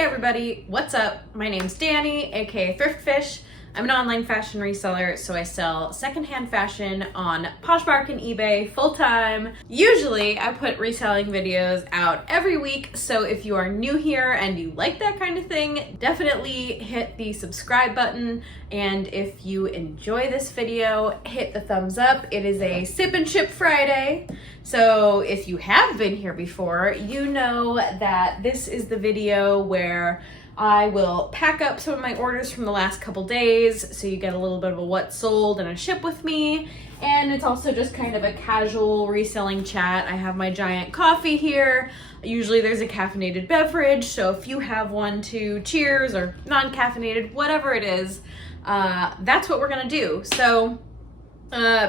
Hey everybody, what's up? My name's Danny, aka Thrift Fish. I'm an online fashion reseller, so I sell secondhand fashion on Poshmark and eBay full-time. Usually I put reselling videos out every week, so if you are new here and you like that kind of thing, definitely hit the subscribe button. And if you enjoy this video, hit the thumbs up. It is a Sip and Ship Friday. So if you have been here before, you know that this is the video where I will pack up some of my orders from the last couple days, so you get a little bit of a what sold and a ship with me. And it's also just kind of a casual reselling chat. I have my giant coffee here. Usually there's a caffeinated beverage, so if you have one too, cheers, or non-caffeinated, whatever it is, that's what we're gonna do. So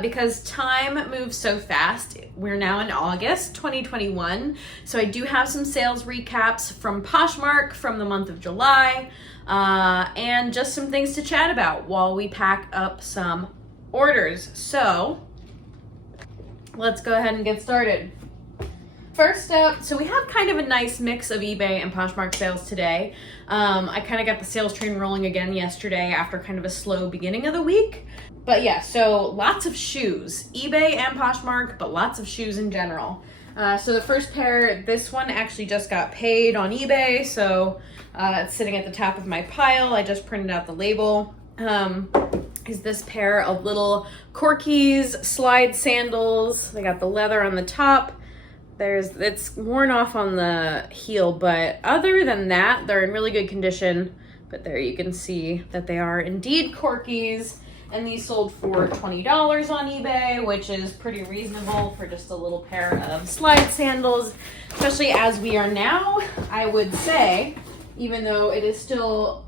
because time moves so fast, we're now in August 2021, so I do have some sales recaps from Poshmark from the month of July, and just some things to chat about while we pack up some orders. So let's go ahead and get started. First up, so we have kind of a nice mix of eBay and Poshmark sales today. I kind of got the sales train rolling again yesterday after kind of a slow beginning of the week. But yeah, so lots of shoes, eBay and Poshmark, but lots of shoes in general. So the first pair, this one actually just got paid on eBay, so it's sitting at the top of my pile. I just printed out the label. Is this pair of little Corky's slide sandals. They got the leather on the top. It's worn off on the heel, but other than that, they're in really good condition. But there you can see that they are indeed Corky's. And these sold for $20 on eBay, which is pretty reasonable for just a little pair of slide sandals, especially as we are now, I would say, even though it is still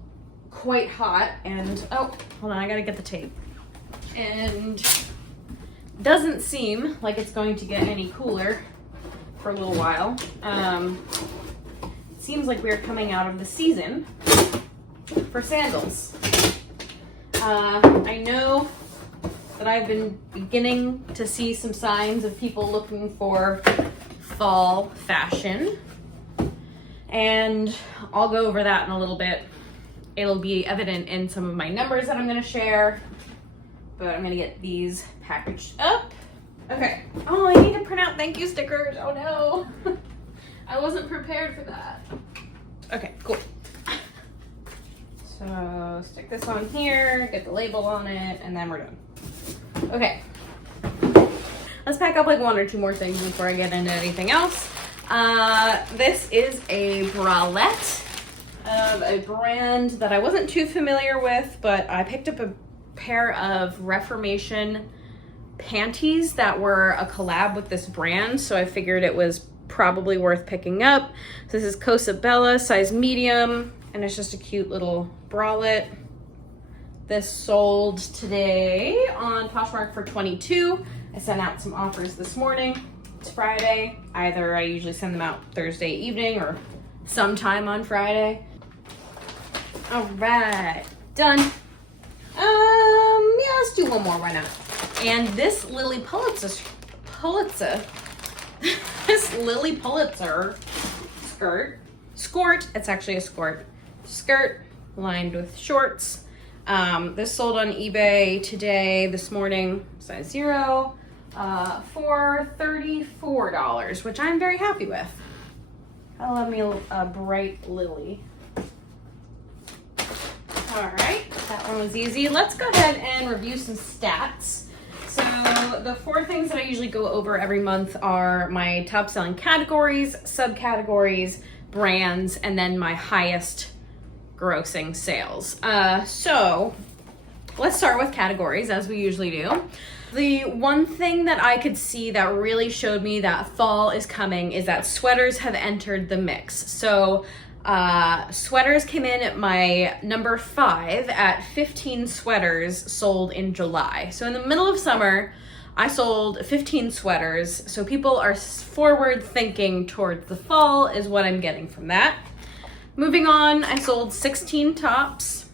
quite hot and, oh, hold on, I gotta get the tape. And doesn't seem like it's going to get any cooler for a little while. It seems like we're coming out of the season for sandals. I know that I've been beginning to see some signs of people looking for fall fashion, and I'll go over that in a little bit. It'll be evident in some of my numbers that I'm going to share, but I'm going to get these packaged up. Okay. Oh, I need to print out thank you stickers. Oh no. I wasn't prepared for that. Okay, cool. So stick this on here, get the label on it, and then we're done. Okay. Let's pack up like one or two more things before I get into anything else. This is a bralette of a brand that I wasn't too familiar with, but I picked up a pair of Reformation panties that were a collab with this brand, so I figured it was probably worth picking up. So this is Cosa Bella, size medium, and it's just a cute little bralette. This sold today on Poshmark for $22. I sent out some offers this morning. It's Friday. Either I usually send them out Thursday evening or sometime on Friday. All right, done. Yeah, let's do one more, why not? And this Lily Pulitzer this Lily Pulitzer skirt, it's actually a skirt lined with shorts. This sold on eBay this morning, size 0, for $34, which I'm very happy with. I love me a bright lily. All right, that one was easy. Let's go ahead and review some stats. So the 4 things that I usually go over every month are my top selling categories, subcategories, brands, and then my highest grossing sales. So let's start with categories, as we usually do. The one thing that I could see that really showed me that fall is coming is that sweaters have entered the mix. So sweaters came in at my number 5 at 15 sweaters sold in July. So in the middle of summer, I sold 15 sweaters. So people are forward thinking towards the fall is what I'm getting from that. Moving on, I sold 16 tops.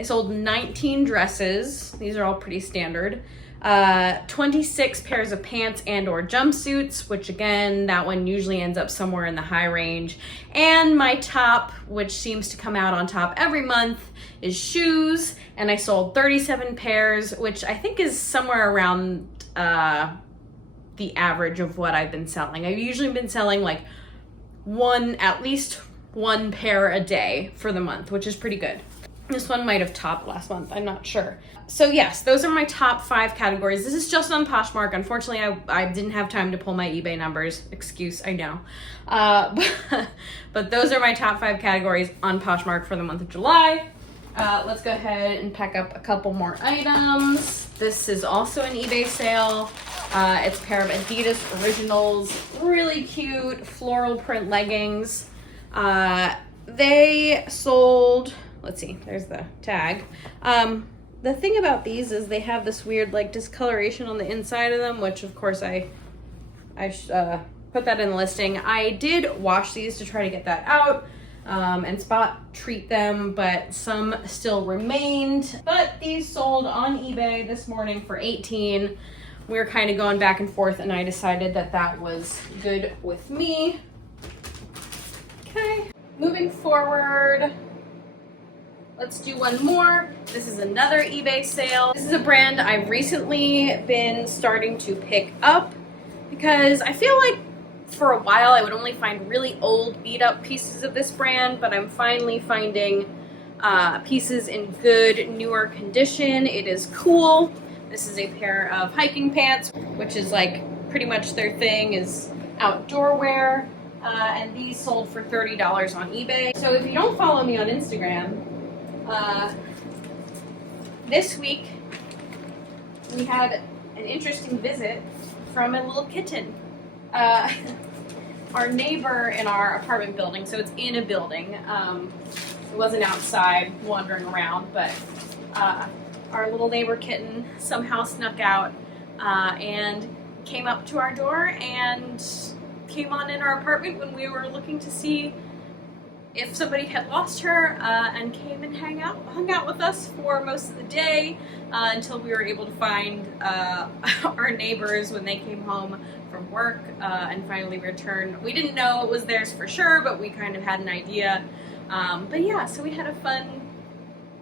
I sold 19 dresses. These are all pretty standard. 26 pairs of pants and or jumpsuits, which again, that one usually ends up somewhere in the high range. And my top, which seems to come out on top every month, is shoes. And I sold 37 pairs, which I think is somewhere around the average of what I've been selling. I've usually been selling like at least one pair a day for the month, which is pretty good. This one might have topped last month, I'm not sure. So yes, those are my top 5 categories. This is just on Poshmark. Unfortunately, I didn't have time to pull my eBay numbers. Excuse, I know. But those are my top 5 categories on Poshmark for the month of July. Let's go ahead and pack up a couple more items. This is also an eBay sale. It's a pair of Adidas Originals, really cute floral print leggings. They sold, let's see, there's the tag. The thing about these is they have this weird like discoloration on the inside of them, which of course I put that in the listing. I did wash these to try to get that out and spot treat them, but some still remained. But these sold on eBay this morning for $18. We were kind of going back and forth, and I decided that that was good with me. Okay, moving forward, let's do one more. This is another eBay sale. This is a brand I've recently been starting to pick up because I feel like for a while I would only find really old beat up pieces of this brand, but I'm finally finding pieces in good, newer condition. It is cool. This is a pair of hiking pants, which is like pretty much their thing, is outdoor wear. And these sold for $30 on eBay. So if you don't follow me on Instagram, this week we had an interesting visit from a little kitten. Our neighbor in our apartment building, so it's in a building, it wasn't outside wandering around, but our little neighbor kitten somehow snuck out and came up to our door and came on in our apartment when we were looking to see if somebody had lost her, and came and hung out with us for most of the day until we were able to find our neighbors when they came home from work and finally returned. We didn't know it was theirs for sure, but we kind of had an idea. But yeah, so we had a fun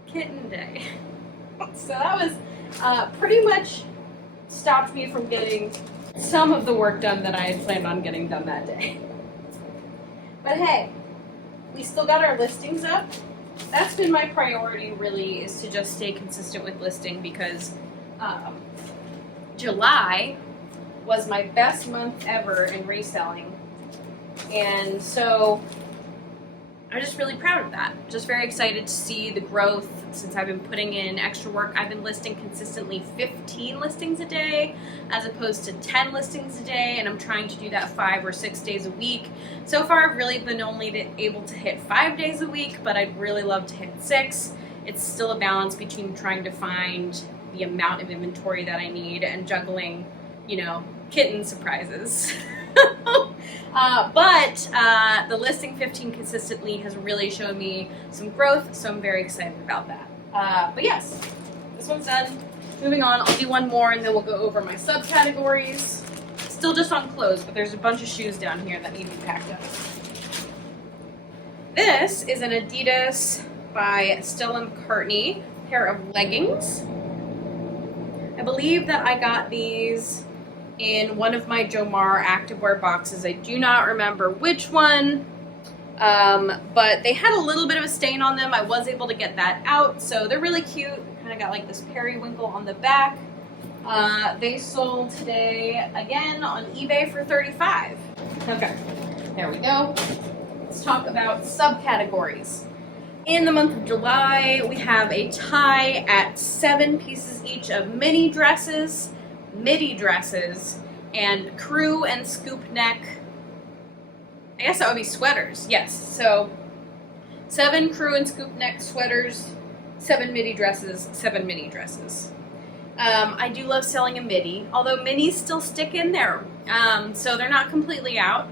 kitten day. So that was pretty much stopped me from getting some of the work done that I had planned on getting done that day. But hey, we still got our listings up. That's been my priority, really, is to just stay consistent with listing, because July was my best month ever in reselling. And so I'm just really proud of that. Just very excited to see the growth since I've been putting in extra work. I've been listing consistently 15 listings a day as opposed to 10 listings a day, and I'm trying to do that 5 or 6 days a week. So far I've really been only able to hit 5 days a week, but I'd really love to hit 6. It's still a balance between trying to find the amount of inventory that I need and juggling, you know, kitten surprises. But the listing 15 consistently has really shown me some growth, so I'm very excited about that. But yes, this one's done. Moving on, I'll do one more and then we'll go over my subcategories. Still just on clothes, but there's a bunch of shoes down here that need to be packed up. This is an Adidas by Stella McCartney pair of leggings. I believe that I got these in one of my Jomar activewear boxes. I do not remember which one, but they had a little bit of a stain on them. I was able to get that out, so they're really cute. Kind of got like this periwinkle on the back. They sold today again on eBay for $35. Okay, there we go. Let's talk about subcategories. In the month of July, we have a tie at 7 pieces each of mini dresses, midi dresses, and crew and scoop neck. I guess that would be sweaters. Yes, so 7 crew and scoop neck sweaters, 7 midi dresses, 7 mini dresses. I do love selling a midi, although minis still stick in there, so they're not completely out.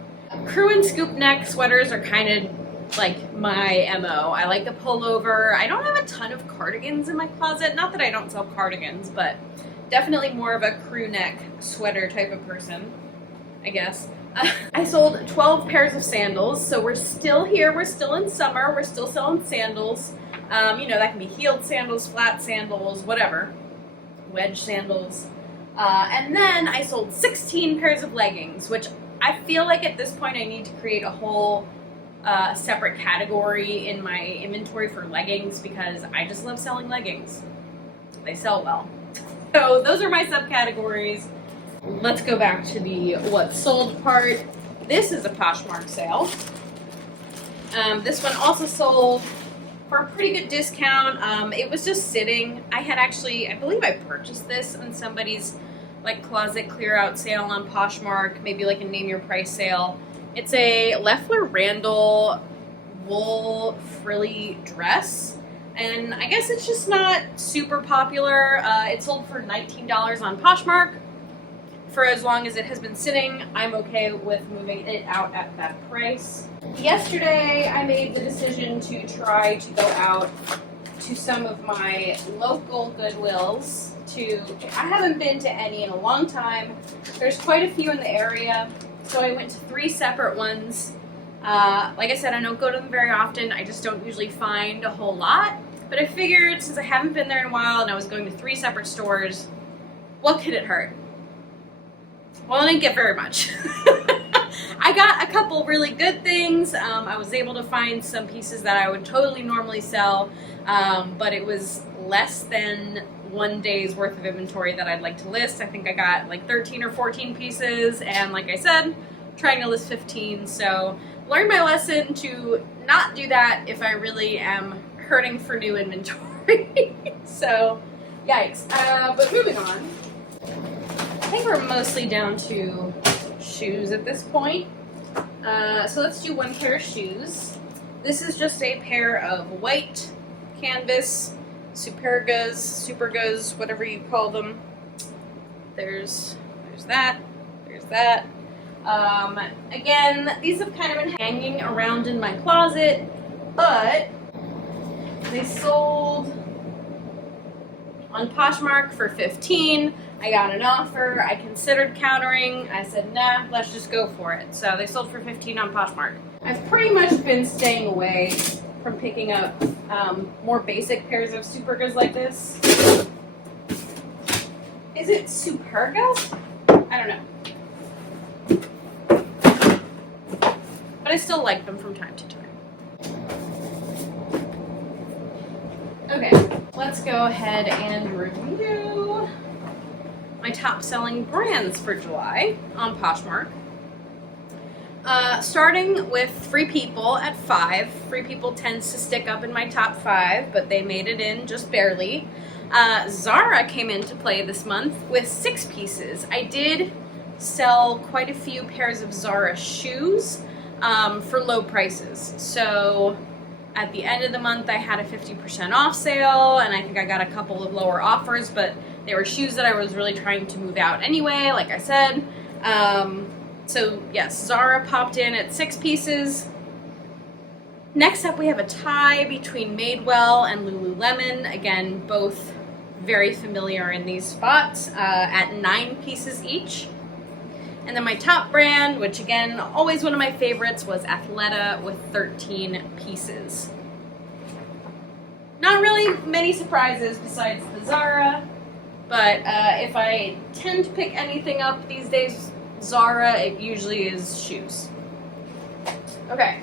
Crew and scoop neck sweaters are kind of like my MO. I like a pullover. I don't have a ton of cardigans in my closet. Not that I don't sell cardigans, but definitely more of a crew neck sweater type of person, I guess. I sold 12 pairs of sandals, so we're still here. We're still in summer. We're still selling sandals. You know, that can be heeled sandals, flat sandals, whatever. Wedge sandals. And then I sold 16 pairs of leggings, which I feel like at this point I need to create a whole separate category in my inventory for leggings because I just love selling leggings. They sell well. So those are my subcategories. Let's go back to the what sold part. This is a Poshmark sale. This one also sold for a pretty good discount. It was just sitting. I had actually, I believe I purchased this on somebody's like closet clear out sale on Poshmark, maybe like a name your price sale. It's a Leffler Randall wool frilly dress. And I guess it's just not super popular. It sold for $19 on Poshmark. For as long as it has been sitting, I'm okay with moving it out at that price. Yesterday, I made the decision to try to go out to some of my local Goodwills. I haven't been to any in a long time. There's quite a few in the area, so I went to 3 separate ones. Like I said, I don't go to them very often. I just don't usually find a whole lot. But I figured since I haven't been there in a while and I was going to 3 separate stores, what could it hurt? Well, I didn't get very much. I got a couple really good things. I was able to find some pieces that I would totally normally sell, but it was less than 1 day's worth of inventory that I'd like to list. I think I got like 13 or 14 pieces, and like I said, trying to list 15. So learned my lesson to not do that if I really am hurting for new inventory. So, yikes. But moving on. I think we're mostly down to shoes at this point. So let's do 1 pair of shoes. This is just a pair of white canvas Supergas, whatever you call them. There's that. There's that. Again, these have kind of been hanging around in my closet, but they sold on Poshmark for $15. I got an offer. I considered countering. I said, nah, let's just go for it. So they sold for $15 on Poshmark. I've pretty much been staying away from picking up more basic pairs of Supergas like this. Is it Superga? I don't know. But I still like them from time to time. Okay, let's go ahead and review my top selling brands for July on Poshmark. Starting with Free People at 5. Free People tends to stick up in my top 5, but they made it in just barely. Zara came into play this month with 6 pieces. I did sell quite a few pairs of Zara shoes for low prices. So at the end of the month, I had a 50% off sale, and I think I got a couple of lower offers, but they were shoes that I was really trying to move out anyway, like I said. So yes, Zara popped in at 6 pieces. Next up, we have a tie between Madewell and Lululemon. Again, both very familiar in these spots, at 9 pieces each. And then my top brand, which again, always one of my favorites, was Athleta with 13 pieces. Not really many surprises besides the Zara, but if I tend to pick anything up these days, Zara, it usually is shoes. Okay.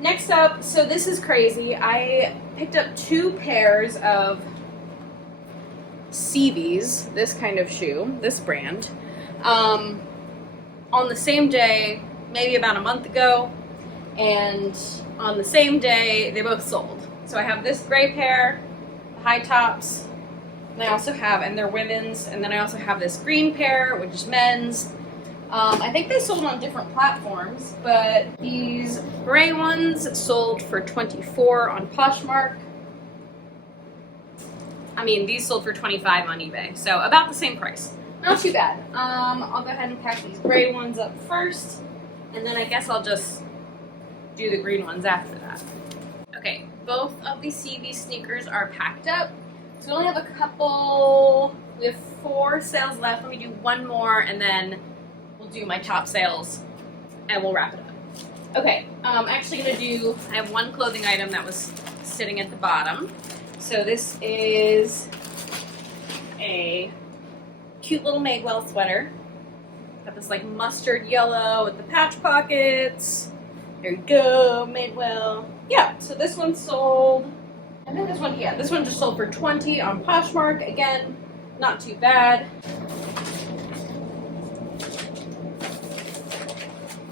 Next up, so this is crazy. I picked up 2 pairs of CVs, this kind of shoe, this brand, on the same day, maybe about a month ago, and on the same day, they both sold. So I have this gray pair, the high tops, and I also have, and they're women's, and then I also have this green pair, which is men's. I think they sold on different platforms, but these gray ones sold for $24 on Poshmark. I mean, these sold for $25 on eBay, so about the same price. Not too bad. I'll go ahead and pack these gray ones up first, and then I guess I'll just do the green ones after that. Okay, both of the CV sneakers are packed up. So we only have a couple, we have 4 sales left. Let me do one more and then we'll do my top sales and we'll wrap it up. Okay, I'm actually gonna I have one clothing item that was sitting at the bottom. So this is a cute little Madewell sweater. Got this like mustard yellow with the patch pockets. There you go, Madewell. Yeah, so this one sold, I think this one just sold for $20 on Poshmark. Again, not too bad.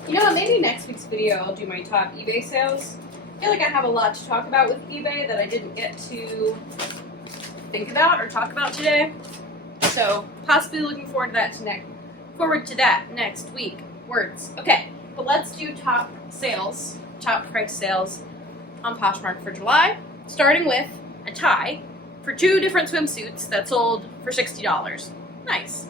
You know what, maybe next week's video I'll do my top eBay sales. I feel like I have a lot to talk about with eBay that I didn't get to think about or talk about today. So possibly looking forward to that next week. Words. Okay, but let's do top price sales on Poshmark for July, starting with a tie for 2 different swimsuits that sold for $60. Nice.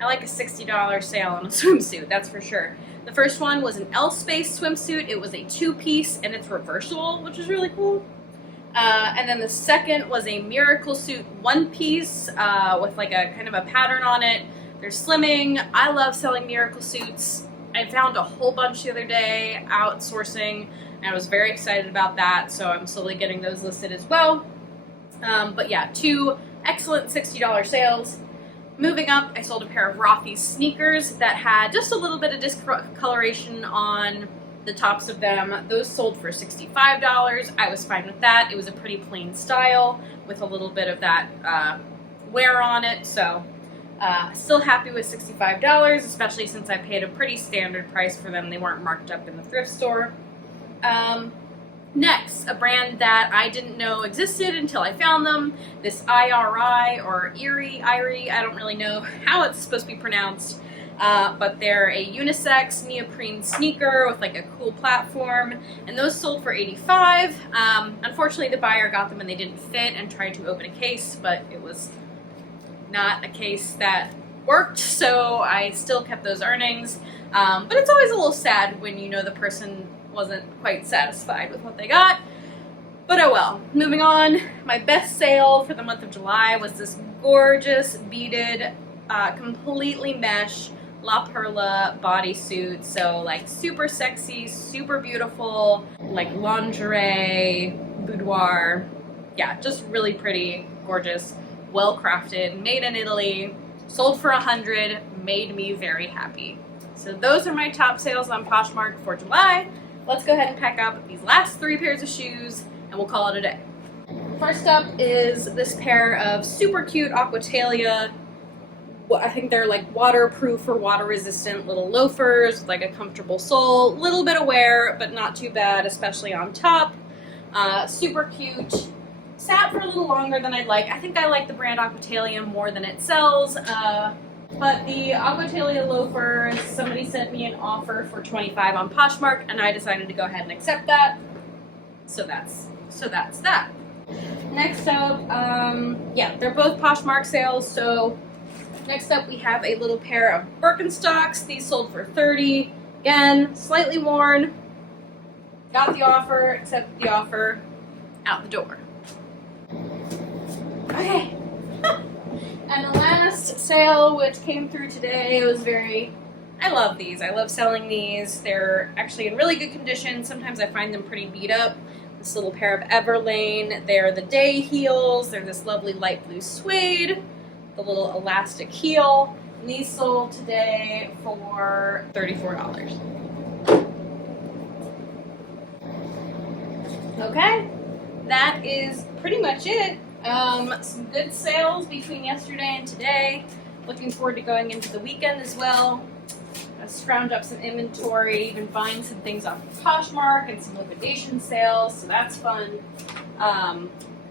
I like a $60 sale on a swimsuit, that's for sure. The first one was an L-Space swimsuit. It was a 2-piece and it's reversible, which is really cool. And then the second was a Miracle Suit 1-piece with like a kind of a pattern on it. They're slimming. I love selling Miracle Suits. I found a whole bunch the other day outsourcing, and I was very excited about that, so I'm slowly getting those listed as well. But yeah, 2 excellent $60 sales. Moving up, I sold a pair of Rothy's sneakers that had just a little bit of discoloration on the tops of them. Those sold for $65. I was fine with that. It was a pretty plain style with a little bit of that wear on it, so still happy with $65, especially since I paid a pretty standard price for them. They weren't marked up in the thrift store. Next, a brand that I didn't know existed until I found them. This IRI or Irie, I don't really know how it's supposed to be pronounced, but they're a unisex neoprene sneaker with like a cool platform, and those sold for $85. Unfortunately, the buyer got them and they didn't fit and tried to open a case, but it was not a case that worked, so I still kept those earnings. But it's always a little sad when you know the person wasn't quite satisfied with what they got. But oh well. Moving on, my best sale for the month of July was this gorgeous beaded, completely mesh La Perla bodysuit. So like super sexy, super beautiful, like lingerie, boudoir. Yeah, just really pretty, gorgeous, well crafted, made in Italy, sold for $100, made me very happy. So those are my top sales on Poshmark for July. Let's go ahead and pack up these last 3 pairs of shoes and we'll call it a day. First up is this pair of super cute Aquatalia, I think they're like waterproof or water resistant little loafers with like a comfortable sole, little bit of wear but not too bad, especially on top. Super cute. Sat for a little longer than I'd like. I think I like the brand Aquatalia more than it sells. But the Aquatalia loafers, somebody sent me an offer for $25 on Poshmark, and I decided to go ahead and accept that. So that's that. Next up, yeah, they're both Poshmark sales. So next up, we have a little pair of Birkenstocks. These sold for $30. Again, slightly worn. Got the offer, accepted the offer, out the door. Okay. And the last sale, which came through today, I love these. I love selling these. They're actually in really good condition. Sometimes I find them pretty beat up. This little pair of Everlane. They're the day heels. They're this lovely light blue suede, the little elastic heel. And these sold today for $34. Okay, that is pretty much it. Some good sales between yesterday and today. Looking forward to going into the weekend as well. I've scrounged up some inventory, even buying some things off of Poshmark and some liquidation sales, so that's fun.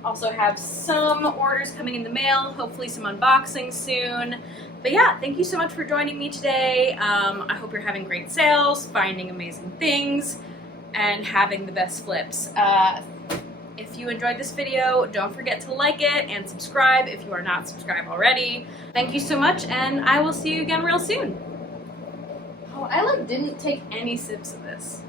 Also have some orders coming in the mail, hopefully some unboxings soon. But yeah, thank you so much for joining me today. I hope you're having great sales, finding amazing things, and having the best flips. If you enjoyed this video, don't forget to like it and subscribe if you are not subscribed already. Thank you so much, and I will see you again real soon. Oh, I didn't take any sips of this.